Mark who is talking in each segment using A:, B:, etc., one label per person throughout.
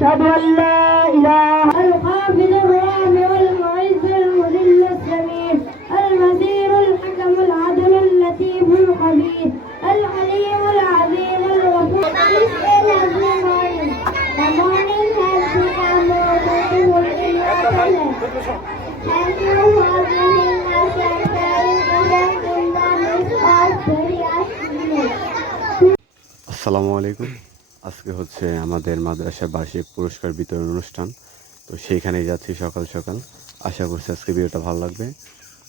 A: أشهد أن لا إله
B: الحافظ الرافع المعز المذل السميع المسير الحكم العدل اللطيف الخبير العليم العظيم الغفور The morning has become more beautiful in your presence. Thank you for bringing us and carrying us in the midst of various needs.
C: আসসালামু আলাইকুম আজকে হচ্ছে আমাদের মাদ্রাসার বার্ষিক পুরস্কার বিতরণ অনুষ্ঠান। তো সেইখানে যাচ্ছি সকাল সকাল। আশা করছি আজকে ভিডিওটা ভালো লাগবে।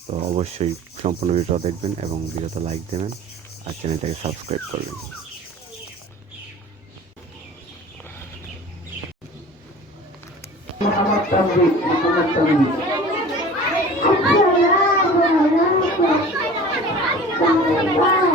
C: তো অবশ্যই সম্পূর্ণ ভিডিওটা দেখবেন এবং ভিডিওটা লাইক দেবেন আর চ্যানেলটাকে সাবস্ক্রাইব করবেন।
D: Wow.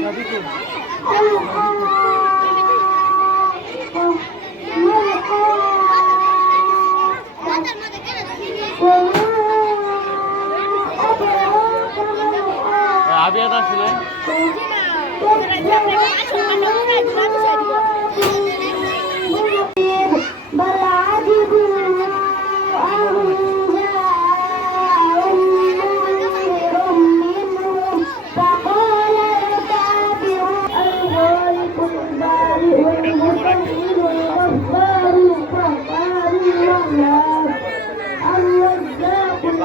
D: সাদিকুল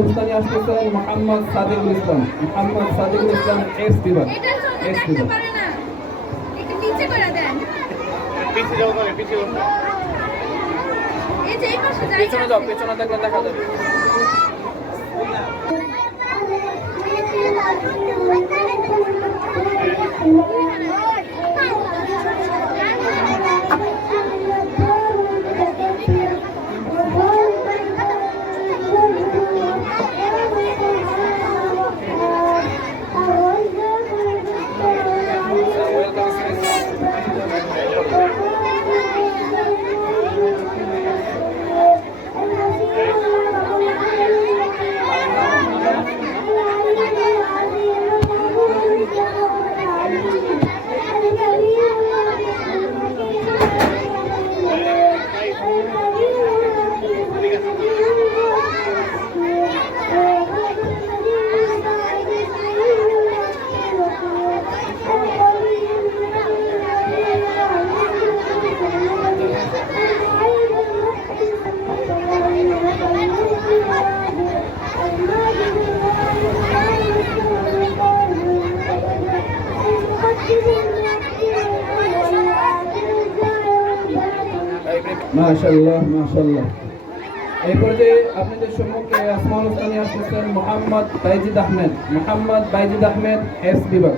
D: উস্তানি আসতেছেন মোহাম্মদ সাদিকুল ইসলাম। মোহাম্মদ সাদিকুল ইসলাম এক্স বিভাগ এক্স বিভাগ
E: পারে না। একটু নিচে করে দেন। এই যে এই পাশে যাই।
D: পেছনে যাও পেছনে দেখলে দেখা যাবে।
B: Thank you.
D: মাশাল্লাহ মাশাল্লাহ এরপর যে আপনাদের সম্মুখে আসমান উস্তানি আসতেছেন মোহাম্মদ বাইজিদ আহমেদ। মোহাম্মদ বাইজিদ আহমেদ, এস বিভাগ।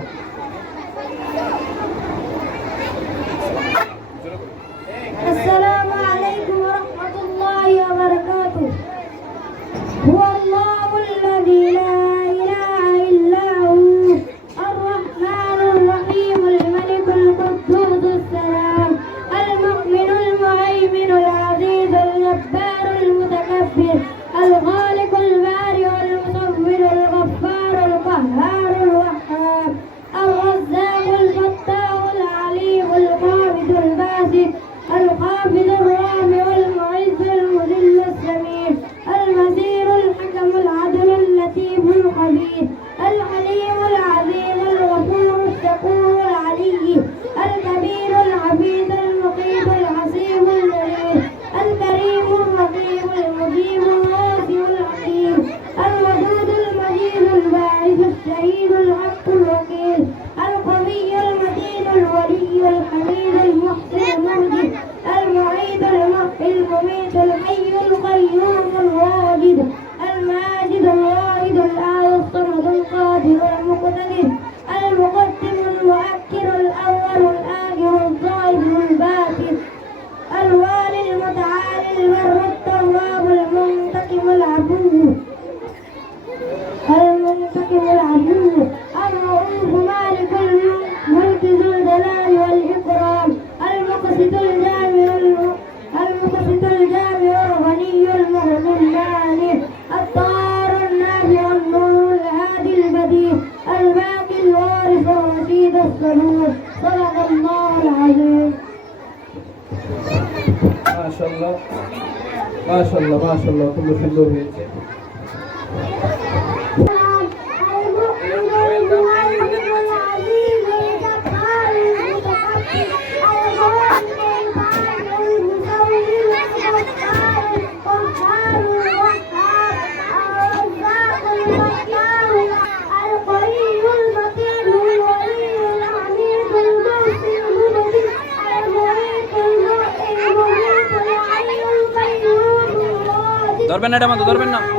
F: ধরবেন না এটা আমাদের ধরবেন না।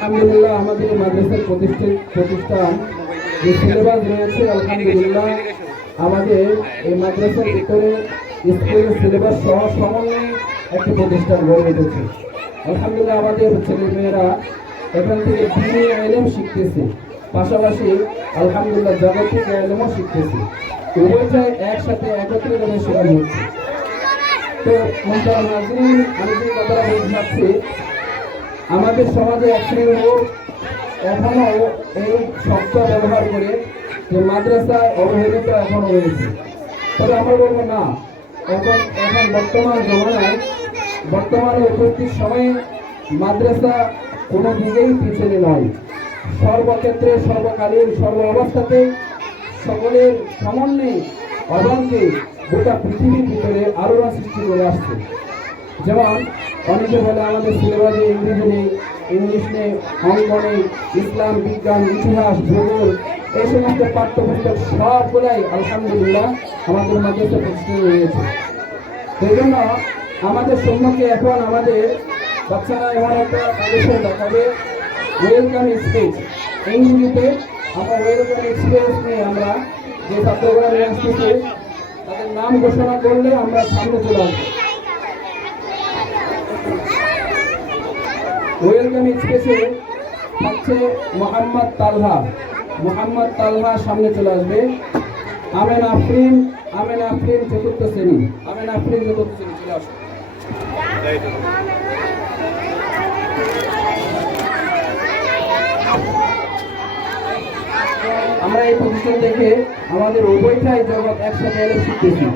D: আলহামদুলিল্লাহ আমাদের মাদ্রাসার প্রতিষ্ঠিত প্রতিষ্ঠান যে সিলেবাস রয়েছে, আলহামদুলিল্লাহ আমাদের এই মাদ্রাসার ভিতরে স্কুলের সিলেবাস সহ সমন্বয়ে একটি প্রতিষ্ঠান গড়ে উঠেছে। আলহামদুলিল্লাহ আমাদের ছেলেমেয়েরা এখান থেকে দিনে আইলেম শিখতেছে। পাশাপাশি আলহামদুলিল্লাহ জাগতিক আইলেমও শিখতেছে। উভয়টাই একসাথে একত্রিতভাবে শেখানো হচ্ছে
F: তো আমি যে কথাটা বলতে চাচ্ছি আমাদের সমাজে এক শ্রেণির লোক এখনও এই শব্দ ব্যবহার করে যে মাদ্রাসায় অবহেলিত এখনও রয়েছে। তবে আমরা বলব না, এখন এখন বর্তমান জমানায় বর্তমানে উপস্থিত সময়ে মাদ্রাসা কোনো দিকেই পিছনে নয়। সর্বক্ষেত্রে, সর্বকালীন সর্ব অবস্থাতে সকলের সমন্বয়ে অবাঙ্কে গোটা পৃথিবীর ভিতরে আলোড়ন সৃষ্টি করে আসছে। যেমন অনেকে বলে আমাদের সিলেবাসে ইংরেজি নেই, ইংলিশ নেই, অঙ্ক নেই, ইসলাম, বিজ্ঞান, ইতিহাস, ভূগোল, এই সমস্ত পাঠ্যপুস্তক সবগুলাই আলহামদুলিল্লাহ আমাদের মাদ্রাসা প্রতিষ্ঠিত হয়েছে। সেই জন্য আমাদের সম্মুখে এখন আমাদের বাচ্চারা এমন একটা কালেকশন দেখাবে ওয়েলকাম স্পিচ ইংরেজিতে আমরা ওয়েলকাম এক্সপিরিয়েন্স নিয়ে আমরা যে ছাত্রগুলো নিয়ে আসতেছি, তাদের নাম ঘোষণা করলে আমরা সামনে চলে আসব। ওয়েলকাম এক্সপ্রেসে থাকছে মোহাম্মদ তালহা। মোহাম্মদ তালহা সামনে চলে আসবে। আমেন আফরিন আমেন আফরিন চতুর্থ শ্রেণি। আমেন আফরিন চতুর্থ শ্রেণি, চলে আসবে আমরা এই প্রতিষ্ঠান থেকে আমাদের উভয়টাই জগৎ একসাথে এলে শিখতেছি।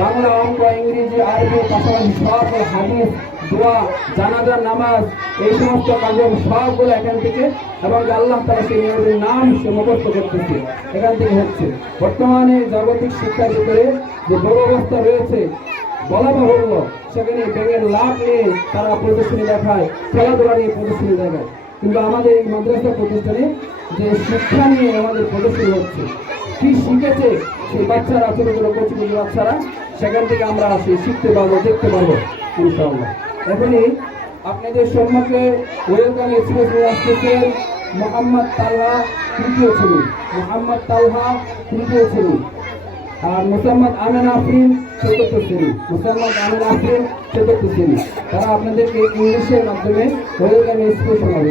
F: বাংলা, অঙ্ক, ইংরেজি, আরবি, পাশাপাশি সব হাদিস, দোয়া জানাজার নামাজ এই সমস্ত কার্যক্রম সবগুলো এখান থেকে এবং আল্লাহ তারা সেই নিয়মের নাম সে মুখস্থ করতেছে। এখান থেকে হচ্ছে, বর্তমানে জাগতিক শিক্ষার ভিতরে যে বড় রয়েছে, বলা বাহুল্য, সেখানে ব্যাঙের লাভ নিয়ে তারা প্রদর্শনী দেখায়, খেলাধুলা নিয়ে প্রদর্শনী দেখায়। কিন্তু আমাদের এই মাদ্রাসা প্রতিষ্ঠানে যে শিক্ষা নিয়ে আমাদের প্রদর্শনী হচ্ছে, কি শিখেছে সেই বাচ্চারা ছোট ছোট কচি কচি বাচ্চারা, সেখান থেকে আমরা সেই শিখতে পারব, দেখতে পারব, ইনশাআল্লাহ। এখনই আপনাদের সম্মুখে ওয়েলকাম এক্সপ্রেস নিয়ে আসতেছেন মোহাম্মদ তালহা তৃতীয় ছিলেন মোহাম্মদ তালহা তৃতীয় ছিলেন আর মুসাম্মদ আমেন আফরিন চতুর্থ শ্রেণি মুসাম্মদ আমেন আফরিন চতুর্থ শ্রেণি তারা আপনাদেরকে ইংলিশের মাধ্যমে ওয়েলকাম এক্সপ্রেস শোনাবে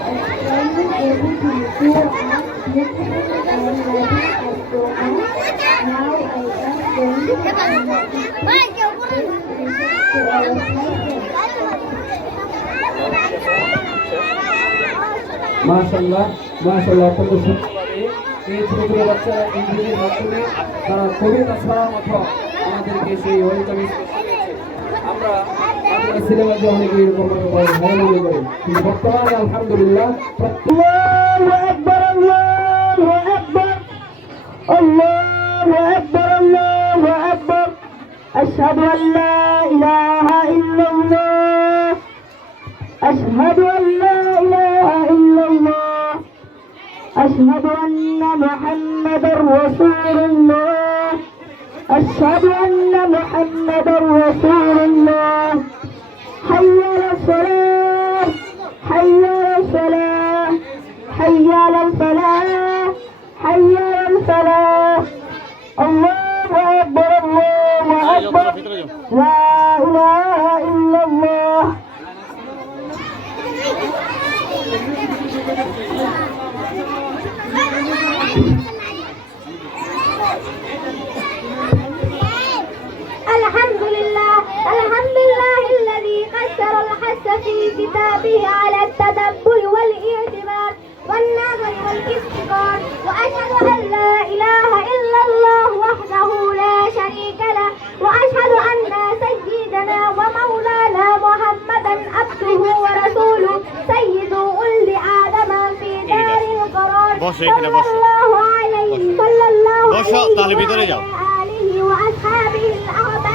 F: মাশাল্লাহ মাশাল্লাহ অত্যন্ত সুন্দরভাবে তারা কবিতা ছড়ার মতো আমাদেরকে সেই ওয়েলকাম আমাদের সিলেবাসে অনেকে এরকম ভাবে ভয় মনে করে কিন্তু বর্তমানে আলহামদুলিল্লাহ প্রত্যেক
D: الله أكبر الله أكبر الله أكبر أشهد أن لا إله إلا الله أشهد أن لا إله إلا الله أشهد أن محمدا رسول الله أشهد أن محمدا رسول الله حي على الصلاة حي على الصلاة حي على الفلاح حي على الفلاح الله أكبر الله أكبر لا إله إلا الله كتابه على التدبر والاعتبار والنظر والاستقرار وأشهد أن لا إله إلا الله وحده لا شريك له وأشهد أن سيدنا ومولانا محمدا عبده ورسوله سيد كل آدم في دار القرار. صلى الله عليه صلى الله عليه وعلى آله وأصحابه الأخطار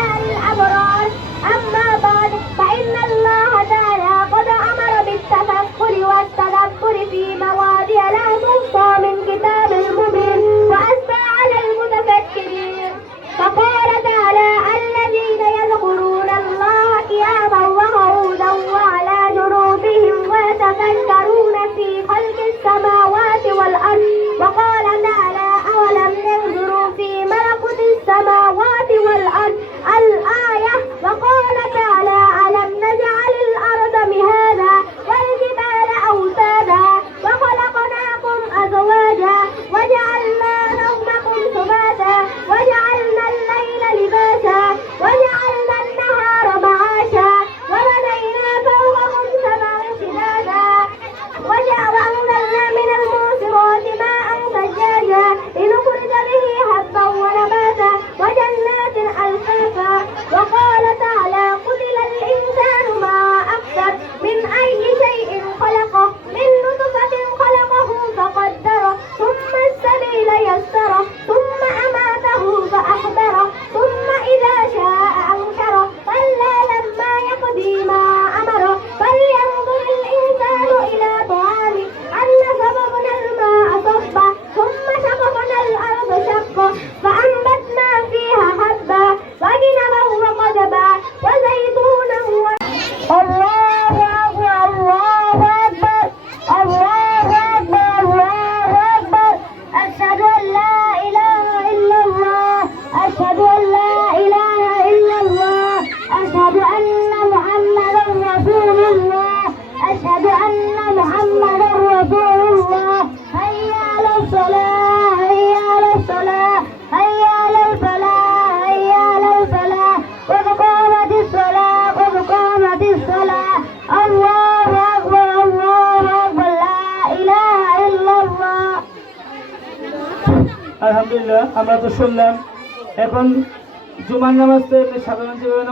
A: আলহামদুলিল্লাহ আমরা তো শুনলাম। এখন জুমার নামাজ তো সাধারণ জীবনে